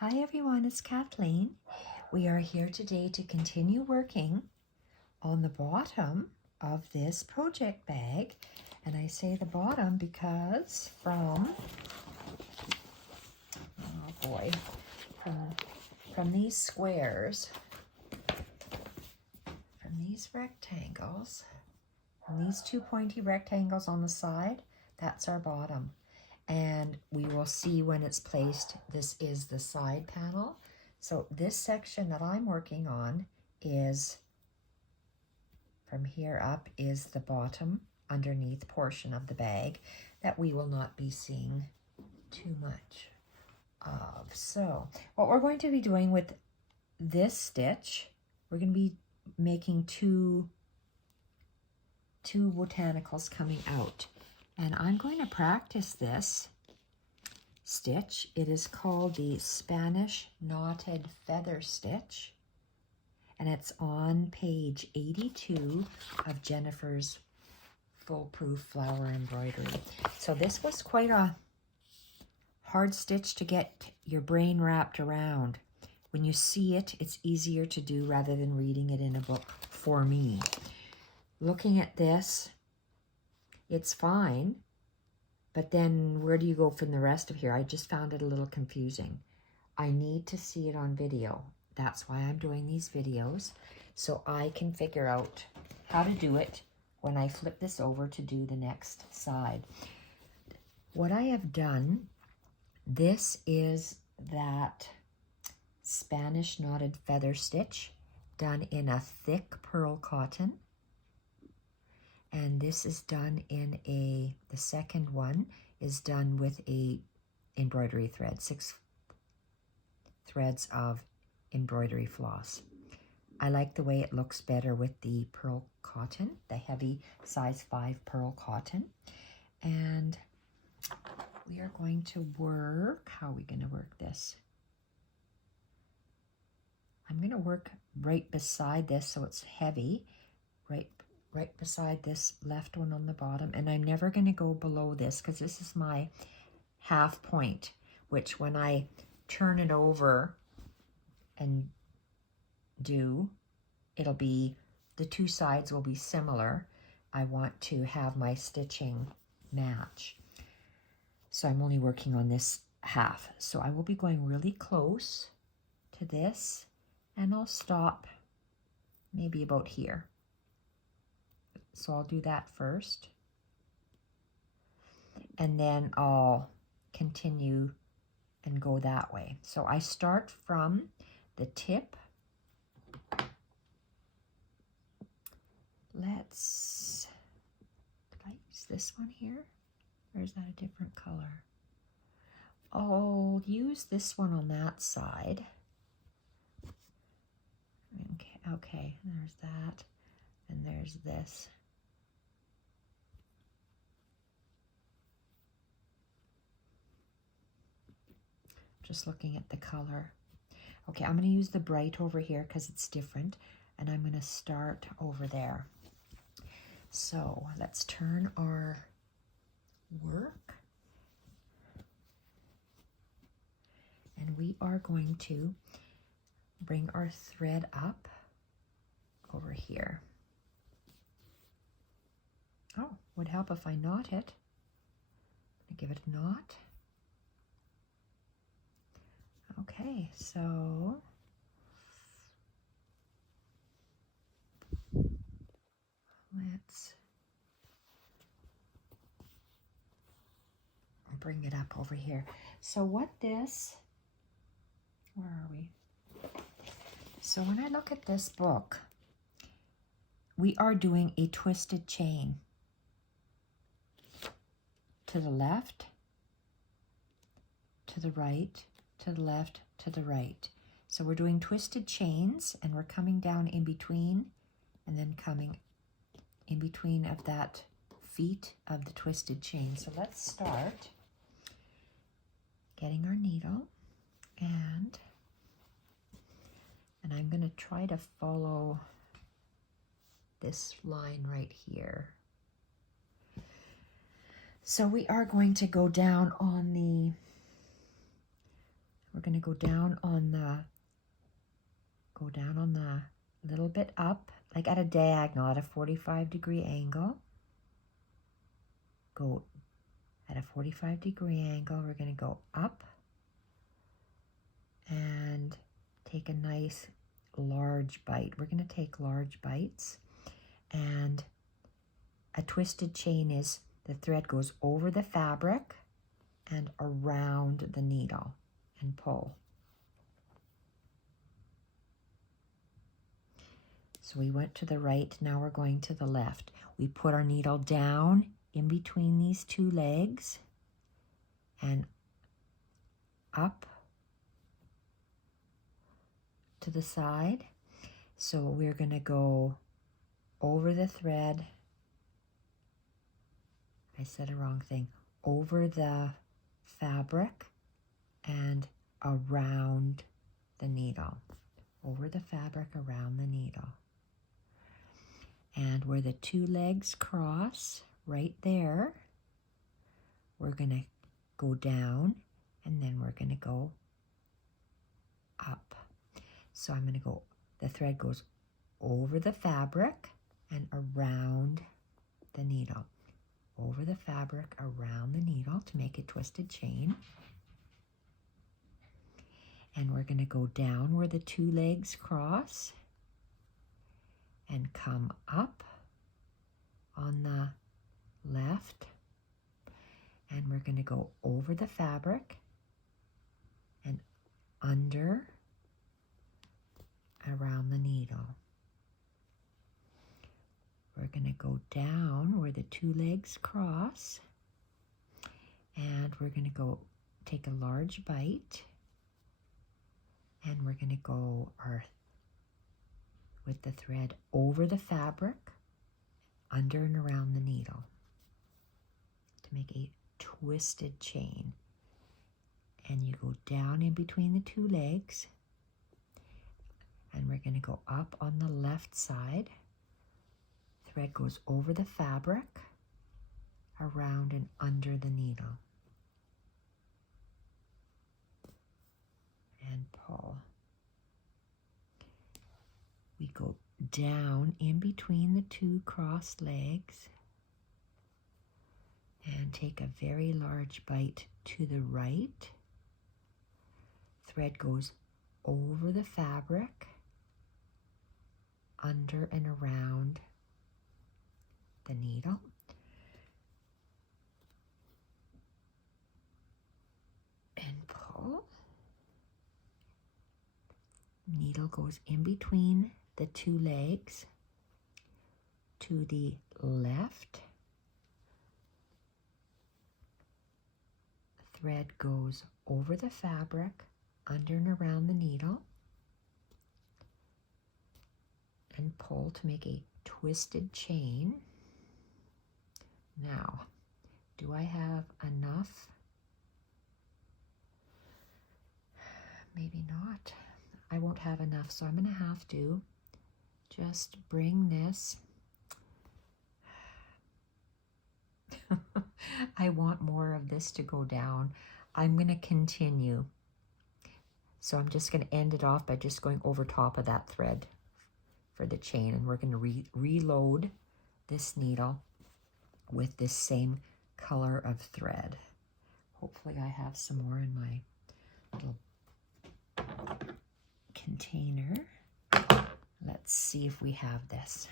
Hi everyone, it's Kathleen. We are here today to continue working on the bottom of this project bag. And I say the bottom because from these squares, from these rectangles, from these two pointy rectangles on the side, that's our bottom. And we will see when it's placed, this is the side panel. So this section that I'm working on is, from here up, is the bottom underneath portion of the bag that we will not be seeing too much of. So what we're going to be doing with this stitch, we're going to be making two botanicals coming out. And I'm going to practice this stitch. It is called the Spanish knotted feather stitch. And it's on page 82 of Jennifer's foolproof flower embroidery. So this was quite a hard stitch to get your brain wrapped around. When you see it, it's easier to do rather than reading it in a book for me. Looking at this, it's fine, but then where do you go from the rest of here? I just found it a little confusing. I need to see it on video. That's why I'm doing these videos, so I can figure out how to do it when I flip this over to do the next side. What I have done, this is that Spanish knotted feather stitch done in a thick pearl cotton. And this is done in the second one is done with a embroidery thread, 6 threads of embroidery floss. I like the way it looks better with the pearl cotton, the heavy size 5 pearl cotton. And we are going to work, how are we going to work this? I'm going to work right beside this so it's heavy, right beside this left one on the bottom, and I'm never going to go below this because this is my half point, which when I turn it over and it'll be, the two sides will be similar. I want to have my stitching match. So I'm only working on this half. So I will be going really close to this, and I'll stop maybe about here. So I'll do that first, and then I'll continue and go that way. So I start from the tip. Did I use this one here? Or is that a different color? I'll use this one on that side. Okay, there's that, and there's this. Just looking at the color. Okay, I'm going to use the bright over here because it's different, and I'm going to start over there. So let's turn our work, and we are going to bring our thread up over here. Oh, would help if I knot it. I'm going to give it a knot. Okay, so let's bring it up over here. So what this, where are we? So when I look at this book, we are doing a twisted chain to the left, to the right, to the left, to the right. So we're doing twisted chains, and we're coming down in between, and then coming in between of that feet of the twisted chain. So let's start getting our needle, and I'm going to try to follow this line right here. So we are going to go down on the, we're going to go down on the little bit up, like at a diagonal, at a 45-degree angle. Go at a 45-degree angle. We're going to go up and take a nice large bite. We're going to take large bites, and a twisted chain is the thread goes over the fabric and around the needle and pull. So we went to the right, now we're going to the left. We put our needle down in between these two legs and up to the side. So we're going to go over the thread. I said a wrong thing. Over the fabric and around the needle. Over the fabric, around the needle. And where the two legs cross, right there, we're going to go down, and then we're going to go up. So I'm going to go, the thread goes over the fabric and around the needle. Over the fabric, around the needle to make a twisted chain. And we're going to go down where the two legs cross and come up on the left, and we're going to go over the fabric and under around the needle. We're going to go down where the two legs cross, and we're going to go take a large bite, and we're going to go with the thread over the fabric, under and around the needle to make a twisted chain. And you go down in between the two legs, and we're going to go up on the left side. Thread goes over the fabric, around and under the needle. And pull. We go down in between the two crossed legs and take a very large bite to the right. Thread goes over the fabric, under and around the needle. And pull. Needle goes in between the two legs to the left. Thread goes over the fabric, under and around the needle, and pull to make a twisted chain. Now, do I have enough? Maybe not. I won't have enough, so I'm going to have to just bring this. I want more of this to go down. I'm going to continue. So I'm just going to end it off by just going over top of that thread for the chain, and we're going to reload this needle with this same color of thread. Hopefully I have some more in my little container. Let's see if we have this.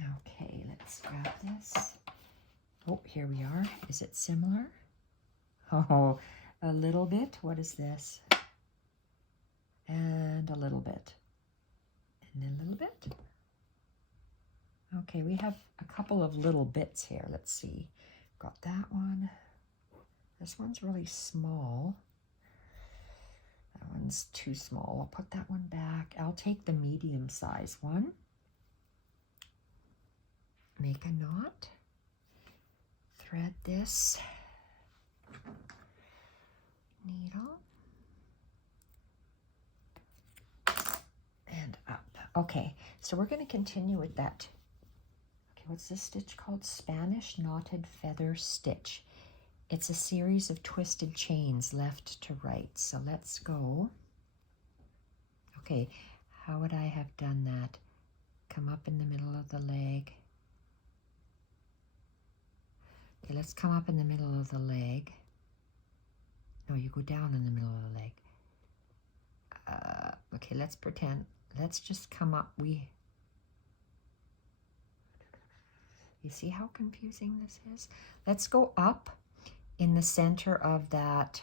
Okay, let's grab this. Oh, here we are. Is it similar? Oh, a little bit. What is this? And a little bit. And then a little bit. Okay, we have a couple of little bits here. Let's see. Got that one. This one's really small. That one's too small. I'll put that one back. I'll take the medium size one. Make a knot. Thread this needle. And up. Okay, so we're going to continue with that. Okay, what's this stitch called? Spanish knotted feather stitch. it's a series of twisted chains left to right. So let's go. Okay, how would I have done that? Come up in the middle of the leg. Okay, let's come up in the middle of the leg. No, you go down in the middle of the leg. Okay, let's pretend. Let's just come up. You see how confusing this is? Let's go up in the center of that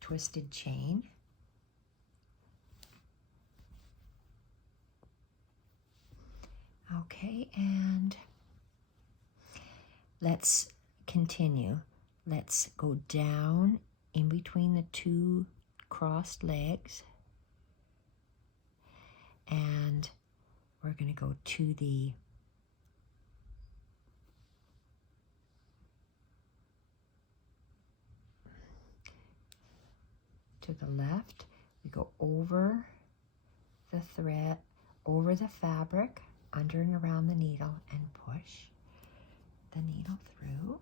twisted chain. Okay, and let's continue. Let's go down in between the two crossed legs, and we're going to go to the left. We go over the thread, over the fabric, under and around the needle, and push the needle through.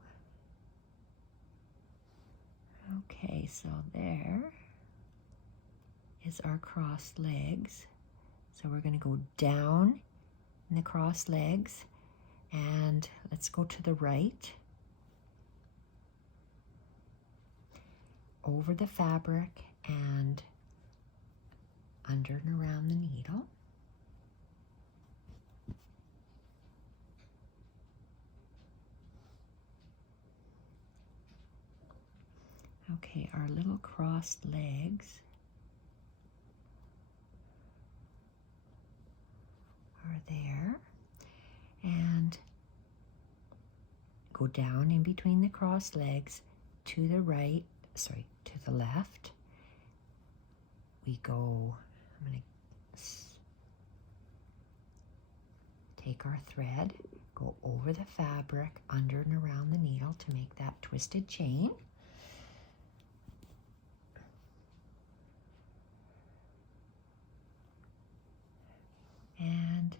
Okay, so there is our crossed legs. So we're going to go down in the crossed legs, and let's go to the right, over the fabric and under and around the needle. Okay, our little crossed legs are there, and go down in between the crossed legs to the right, sorry, to the left. We go, I'm going to take our thread, go over the fabric, under and around the needle to make that twisted chain. And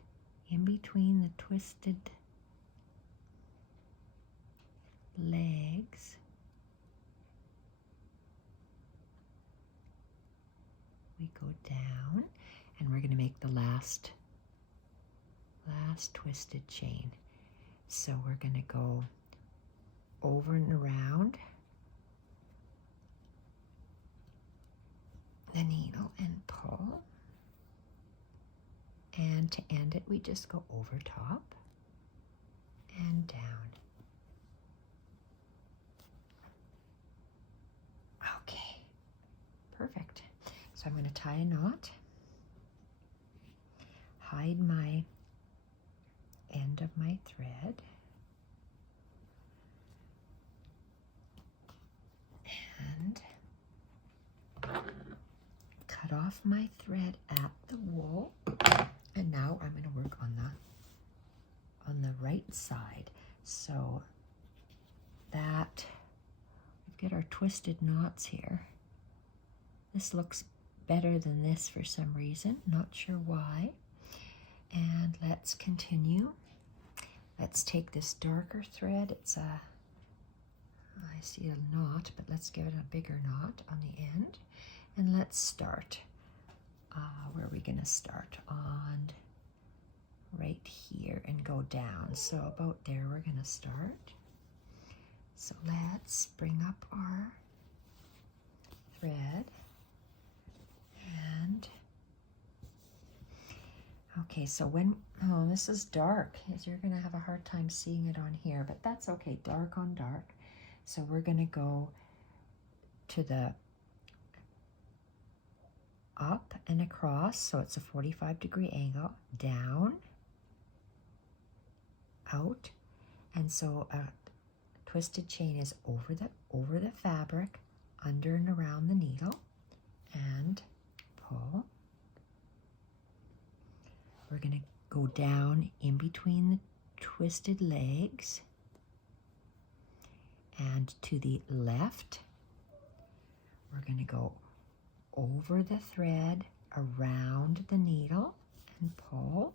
in between the twisted legs, we go down, and we're going to make the last twisted chain. So we're going to go over and around the needle and pull. And to end it, we just go over top and down. Okay, perfect. So I'm going to tie a knot, hide my end of my thread, and cut off my thread at the wool. And now I'm going to work on the right side. So that we've got our twisted knots here. This looks better than this for some reason, not sure why. And let's continue. Let's take this darker thread. It's I see a knot, but let's give it a bigger knot on the end. And let's start. Where are we going to start? On right here and go down. So about there we're going to start. So let's bring up our thread. And okay, so oh, this is dark. You're going to have a hard time seeing it on here, but that's okay, dark on dark. So we're going to go to the up and across, so it's a 45-degree angle, down, out, and so a twisted chain is over the fabric, under and around the needle, and pull. We're going to go down in between the twisted legs, and to the left, we're going to go over the thread, around the needle, and pull.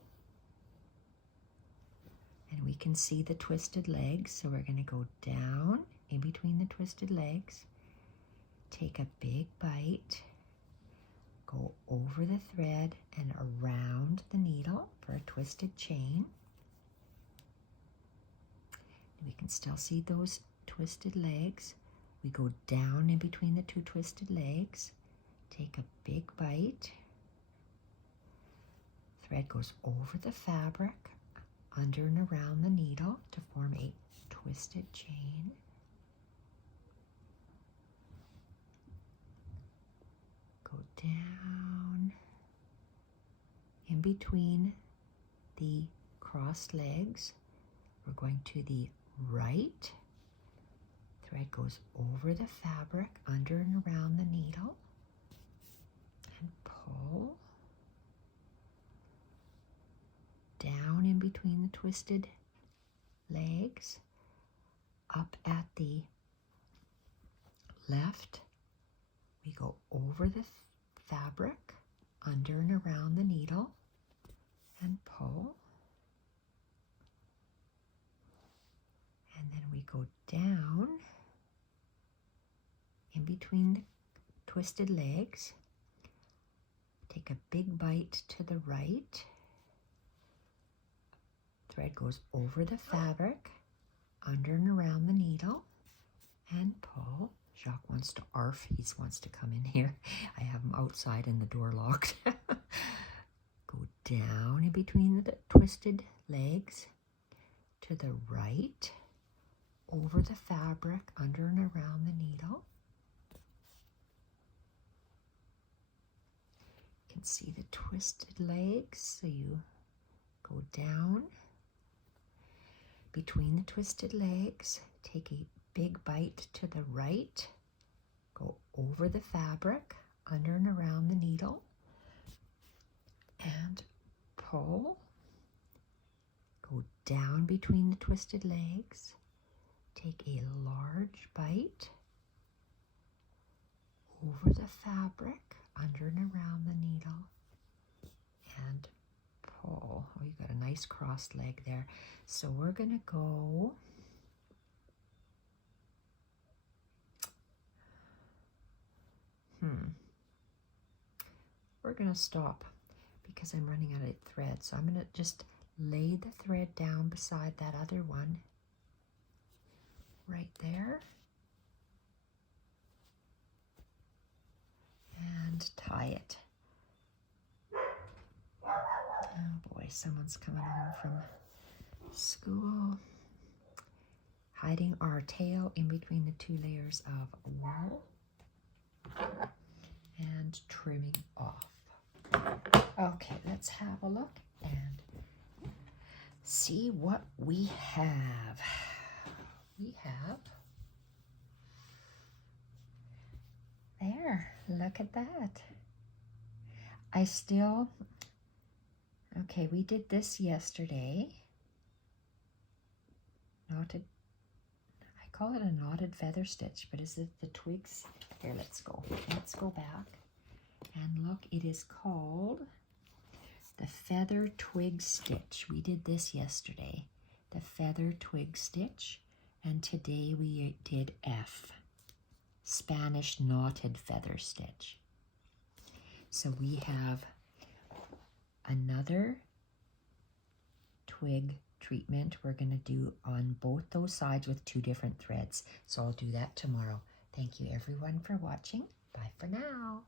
And we can see the twisted legs, so we're going to go down in between the twisted legs, take a big bite, go over the thread and around the needle for a twisted chain. We can still see those twisted legs. We go down in between the two twisted legs, take a big bite, thread goes over the fabric, under and around the needle to form a twisted chain. Go down in between the crossed legs. We're going to the right. Thread goes over the fabric, under and around the needle, and pull. Down in between the twisted legs, up at the left, we go over the fabric, under and around the needle, and pull. And then we go down in between the twisted legs, take a big bite to the right, thread goes over the fabric, under and around the needle, and pull. Jacques wants to arf, he wants to come in here. I have him outside and the door locked. Go down in between the twisted legs, to the right, over the fabric, under and around the needle. You can see the twisted legs, so you go down between the twisted legs, take a big bite to the right, go over the fabric, under and around the needle, and pull. Go down between the twisted legs, take a large bite over the fabric, under and around the needle, and pull. Oh, you got a nice crossed leg there. So we're going to go we're going to stop because I'm running out of thread. So I'm going to just lay the thread down beside that other one right there and tie it. Oh boy, someone's coming home from school. Hiding our tail in between the two layers of wool and trimming off. Okay, let's have a look and see what we have. We have, there, look at that. Okay, we did this yesterday. Knotted, I call it a knotted feather stitch, but is it the twigs? Here, let's go back and look. It is called the feather twig stitch. We did this yesterday, the feather twig stitch, and today we did F, Spanish knotted feather stitch. So we have another twig treatment we're going to do on both those sides with 2 different threads. So I'll do that tomorrow. Thank you everyone for watching. Bye for now.